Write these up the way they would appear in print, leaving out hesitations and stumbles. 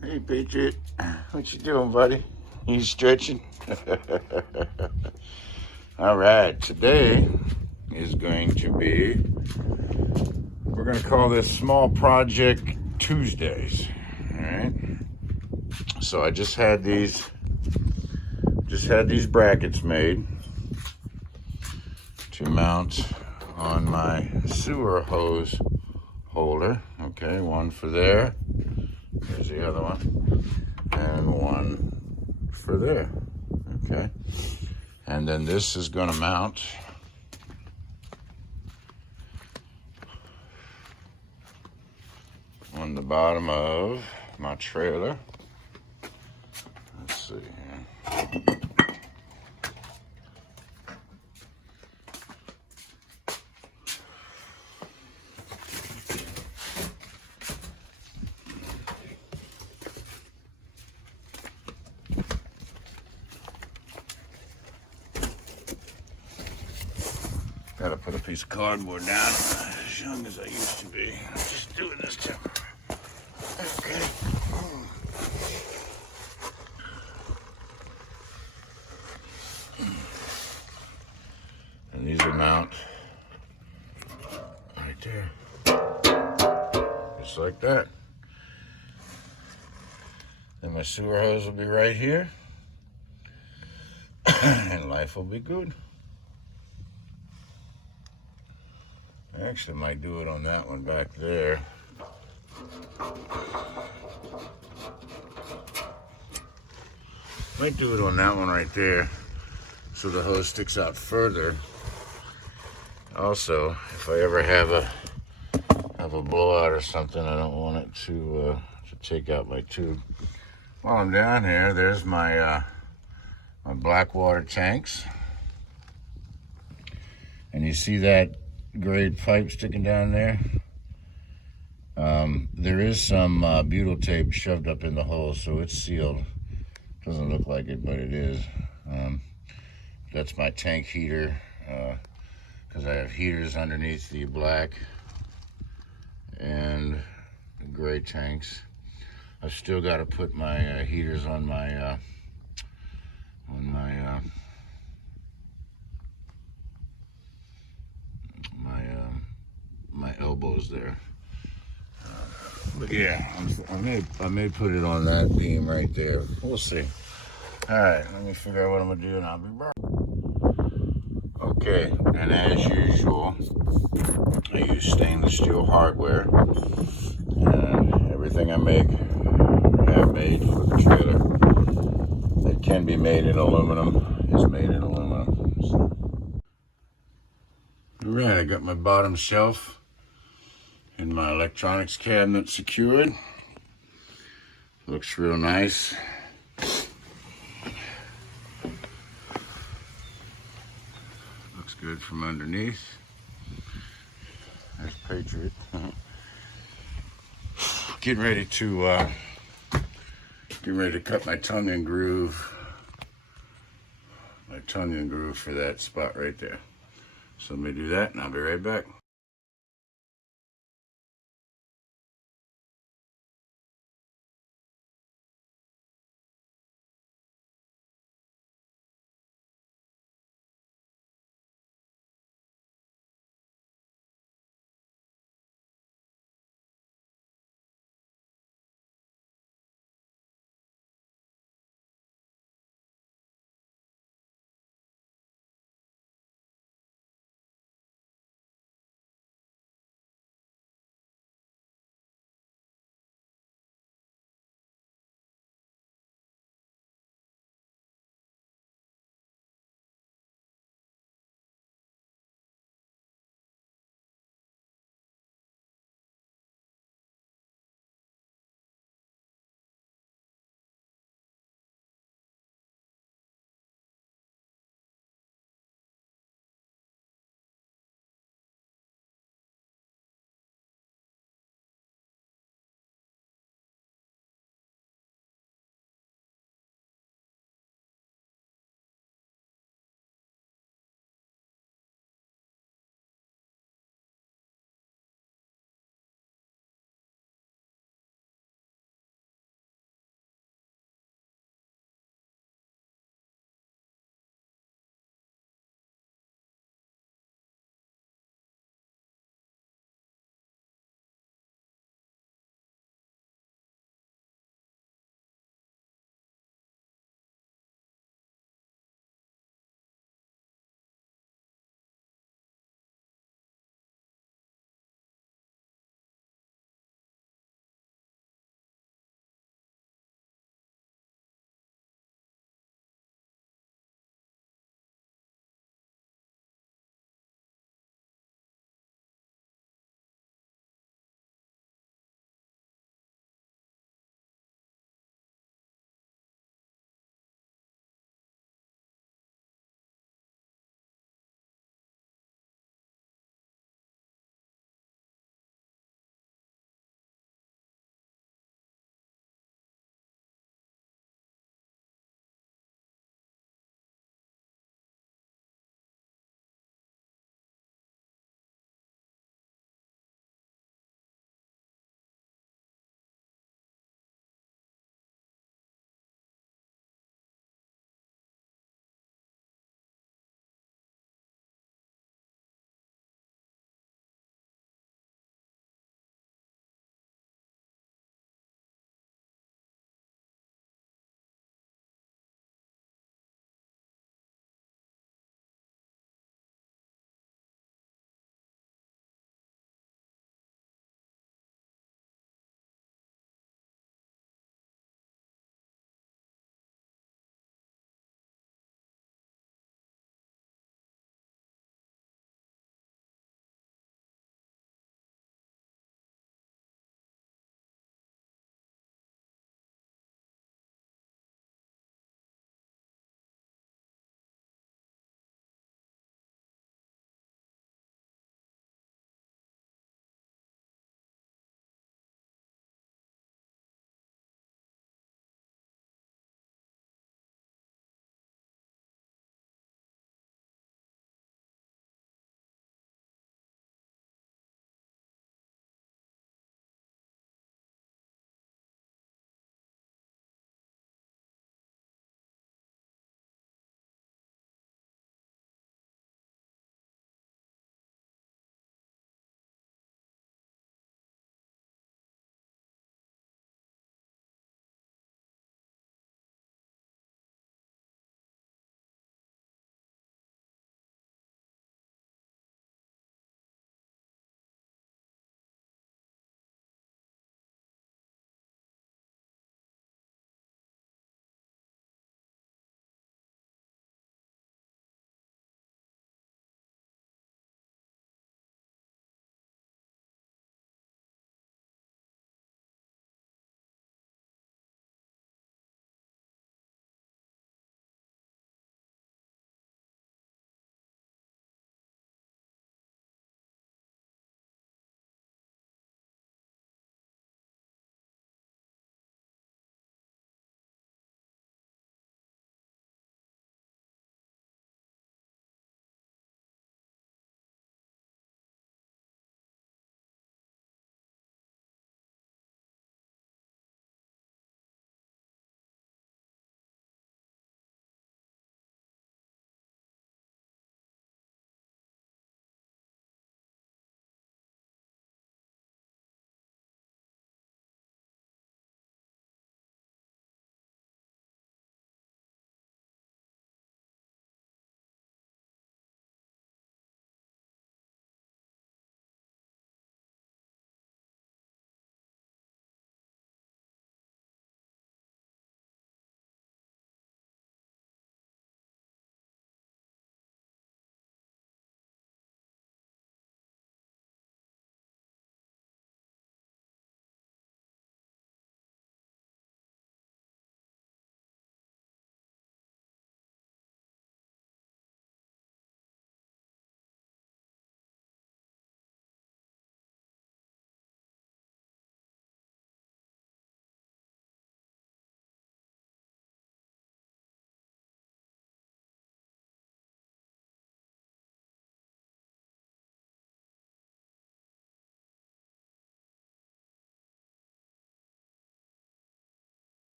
Hey, Patriot. What you doing, buddy? You stretching? All right. Today is going to be, we're going to call this Small Project Tuesdays. All right. So I just had these brackets made to mount on my sewer hose holder. Okay, one for there. There's the other one. And one for there. Okay. And then this is going to mount on the bottom of my trailer. Let's see here. Gotta put a piece of cardboard down. As young as I used to be. I'm just doing this temporary. Okay. And these will mount right there. Just like that. Then my sewer hose will be right here. And life will be good. I actually might do it on that one back there. Might do it on that one right there so the hose sticks out further. Also, if I ever have a blowout or something, I don't want it to take out my tube. While I'm down here, there's my my black water tanks. And you see that grade pipe sticking down there? There is some butyl tape shoved up in the hole, so it's sealed. Doesn't look like it, but it is. That's my tank heater, because I have heaters underneath the black and the gray tanks. I've still got to put my heaters on my my elbows there. But yeah, I may put it on that beam right there. We'll see. All right, let me figure out what I'm gonna do, and I'll be back. Okay, and as usual, I use stainless steel hardware, and everything I have made for the trailer that can be made in aluminum is made in aluminum. So. All right, I got my bottom shelf and my electronics cabinet secured. Looks real nice. Looks good from underneath. There's Patriot. Getting ready to cut my tongue and groove. My tongue and groove for that spot right there. So let me do that, and I'll be right back.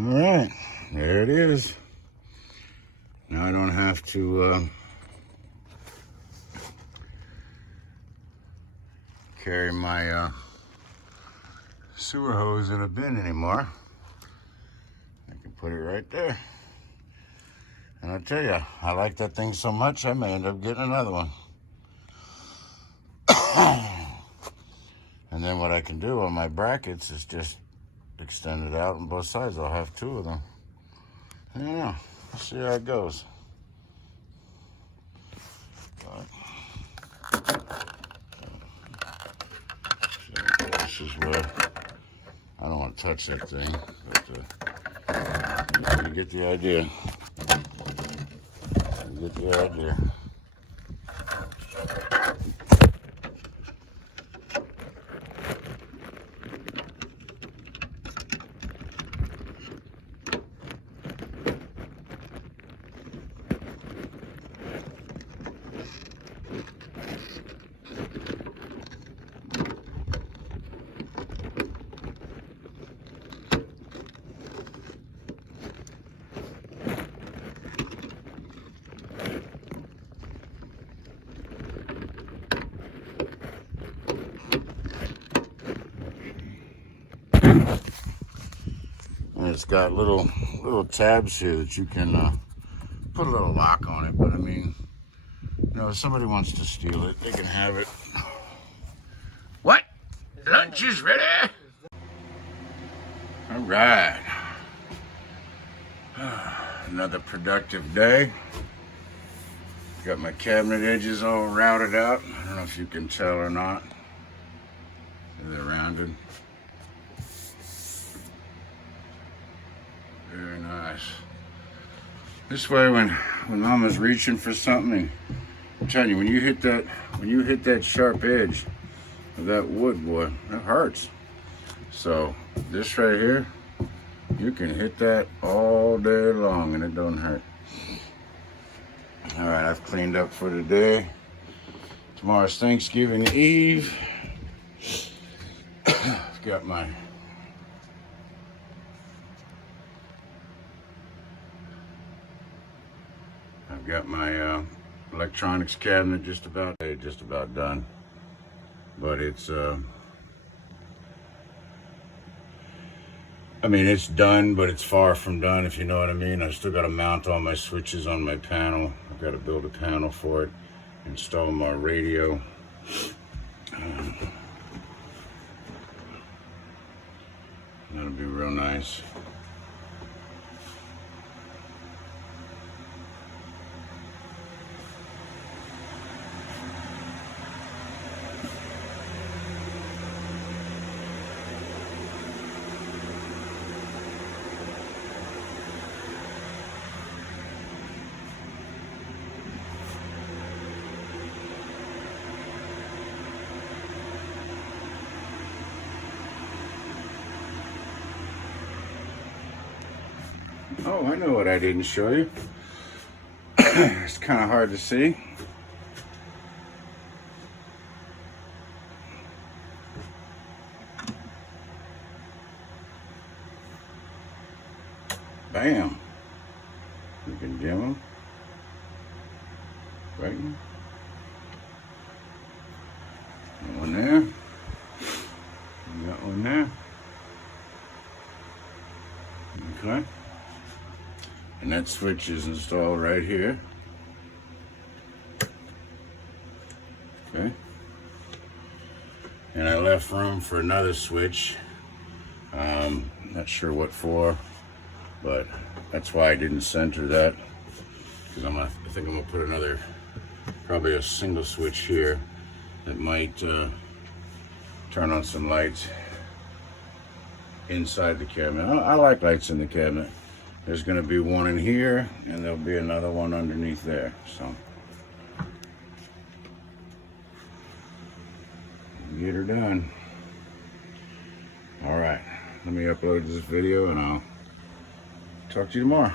All right, there it is. Now I don't have to carry my sewer hose in a bin anymore. I can put it right there. And I tell you, I like that thing so much, I may end up getting another one. And then what I can do on my brackets is just extend it out on both sides. I'll have two of them. I don't know. See how it goes. This is where I don't want to touch that thing, but you get the idea. You get the idea. And it's got little tabs here that you can put a little lock on it. But I mean, you know, if somebody wants to steal it, they can have it. What? Lunch is ready? All right. Another productive day. Got my cabinet edges all routed out. I don't know if you can tell or not. They're rounded. Very nice. This way, when Mama's reaching for something, I'm telling you, when you hit that sharp edge of that wood, boy, that hurts. So this right here, you can hit that all day long and it don't hurt. All right, I've cleaned up for today. Tomorrow's Thanksgiving Eve. I've got my electronics cabinet just about done, but it's I mean, it's done, but it's far from done, if you know what I mean. I've still got to mount all my switches on my panel. I've got to build a panel for it, install my radio. That'll be real nice. Oh, I know what I didn't show you. It's kind of hard to see. Bam. You can dim them. Right. Got one there. Got one there. Okay. And that switch is installed right here. Okay. And I left room for another switch. Not sure what for, but that's why I didn't center that. Because I think I'm gonna put another, probably a single switch here that might turn on some lights inside the cabinet. I like lights in the cabinet. There's going to be one in here, and there'll be another one underneath there. So, get her done. All right, let me upload this video, and I'll talk to you tomorrow.